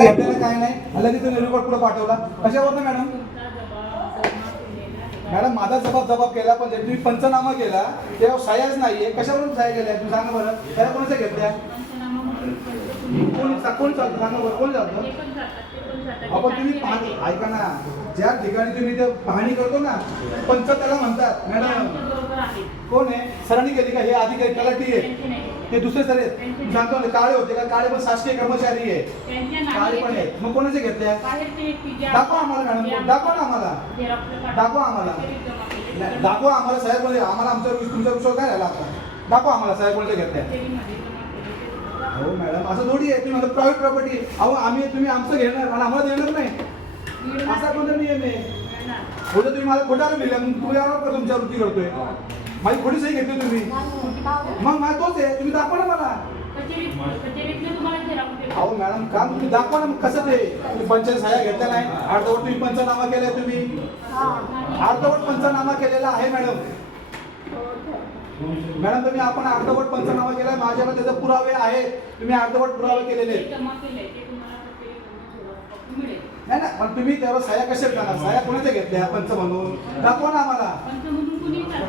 घेतलेलं काय नाही, लगेच तुम्ही रिपोर्ट पुढे पाठवला कशावर मॅडम? मॅडम माझा जबाब केला, पण तुम्ही पंचनामा केला तेव्हा सह्याच नाहीये, कशावरून सह्या केल्या तुम्ही सांगा बरं? त्याला कोणाच्या घेतल्या? कोण चालतं सांगा बरं, कोण चालतं? आपण तुम्ही ऐका ना, ज्या ठिकाणी तुम्ही ते पाहणी करतो ना, पंच त्याला म्हणतात. मॅडम कोण आहे? सरांनी केली का? हे अधिकारी तलाठी आहे, ते दुसरे सर आहेत सांगतो ना, काळे होते का? काळे पण शासकीय कर्मचारी आहे, काळे पण आहेत. मग कोणाच्या घेतल्या? दाखवा आम्हाला मॅडम, दाखवा ना आम्हाला, दाखवा आम्हाला, दाखवा आम्हाला साहेब. आम्हाला आमच्या तुमच्या विषयावर काय राहिला आता? दाखवा आम्हाला साहेब कोणाच्या घेतल्या. हो मॅडम असं थोडी आहे, तुम्ही म्हणता प्रायव्हेट प्रॉपर्टी. अहो आम्ही तुम्ही आमचं घेणार आणि आम्हाला देणार नाही, असा कोणता नियम आहे? उद्या तुम्ही मला खोटा दिला, मग तुम्ही यावर तुमच्या वृत्ती करतोय. माझी खोटी सही घेतली तुम्ही, मग माझा तोच आहे. तुम्ही दाखवा ना मला. अहो मॅडम काम तुम्ही दाखवा ना, मग कसं ते तुम्ही पंचायत सह्या घेतल्या नाही, अर्धवट तुम्ही पंचनामा केलाय, तुम्ही अर्धवट पंचनामा केलेला आहे मॅडम. मॅडम तुम्ही आपण अर्धवट पंचनामा केलाय, माझ्याकडे त्याचे पुरावे आहेत, तुम्ही अर्धवट पुरावे केलेले नाही ना. पण तुम्ही त्यावर सह्या कशा करणार? सह्या कोणाच्या घेतल्या पंच म्हणून? दाखवा ना आम्हाला.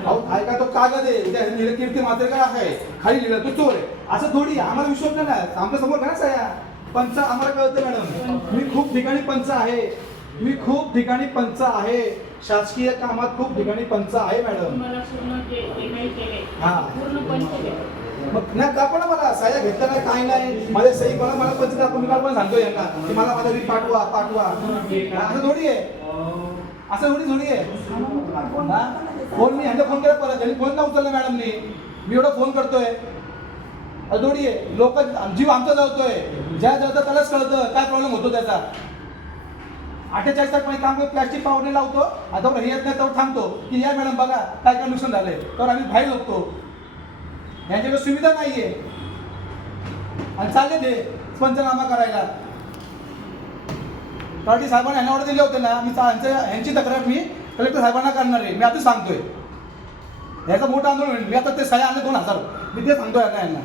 अहो ऐका, तो कागद आहे, कीर्ती मात्रेकर आहे, खाली लिहिलं तो चोर आहे, असं थोडी. आम्हाला विश्वास नाही ना, आमच्या समोर नाही सह्या. पंच आम्हाला कळतं मॅडम, मी खूप ठिकाणी पंच आहे, मी खूप ठिकाणी पंच आहे, शासकीय कामात खूप ठिकाणी पंच आहे मॅडम. हा मग नाही दाखवा ना मला, सह्या घेतल्या नाही काय नाही, माझ्या सही कोणा मला पंच दाखवून मी पण सांगतो यांना की मला माझा रीत पाठवा पाठवा. असं थोडी आहे, असं थोडी आहे. फोन मी ह्यांना फोन केला, परत त्यांनी फोन नाही उचलला मॅडमनी, मी एवढा फोन करतोय. थोडी आहे, लोक जीव आमचा जळतोय, ज्या जळतं त्यालाच कळतं काय प्रॉब्लेम होतो त्याचा. 48 तास पण काम प्लॅस्टिक पावडर लावतो, आता हे येत नाही तर थांबतो की या मॅडम बघा काय काय नुकसान झालंय, तर आम्ही बाहेर झोपतो. यांच्याकडे सुविधा नाहीये आणि चालले ते पंचनामा करायला. तलाठी साहेबांना यांना ऑर्डर दिले होते ना, मी यांची तक्रार मी कलेक्टर साहेबांना करणार आहे, मी आधीच सांगतोय. याचं मोठं आंदोलन होईल. मी आता ते सह्या आणले 2000, मी ते सांगतोय यांना.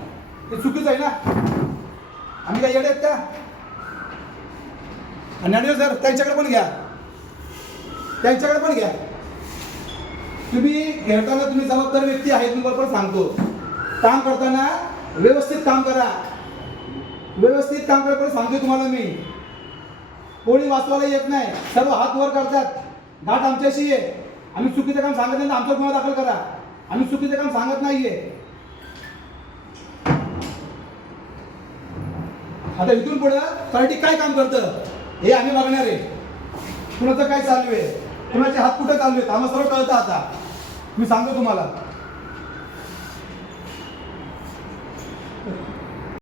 ते चुकीचं आहे ना, आम्ही काय येडे आहेत का? आणि सर त्यांच्याकडे पण घ्या, त्यांच्याकडे पण घ्या. तुम्ही घेताना तुम्ही जबाबदार व्यक्ती आहे, मी बरोबर सांगतो. काम करताना व्यवस्थित काम करा, व्यवस्थित काम करा, पण सांगतो तुम्हाला मी. कोणी वाचवायला येत नाही, सर्व हात वर करतात. घाट आमच्याशी आहे, आम्ही चुकीचं काम सांगत नाही, आमचा गुन्हा दाखल करा. आम्ही चुकीचं काम सांगत नाहीये. आता इथून पुढे तलाठी काय काम करतं हे आम्ही बघणार आहे. कुणाचं काय चालू आहे, कुणाचे हात कुठे चालू आहेत, आम्हाला सर्व कळतं. आता मी सांगतो तुम्हाला.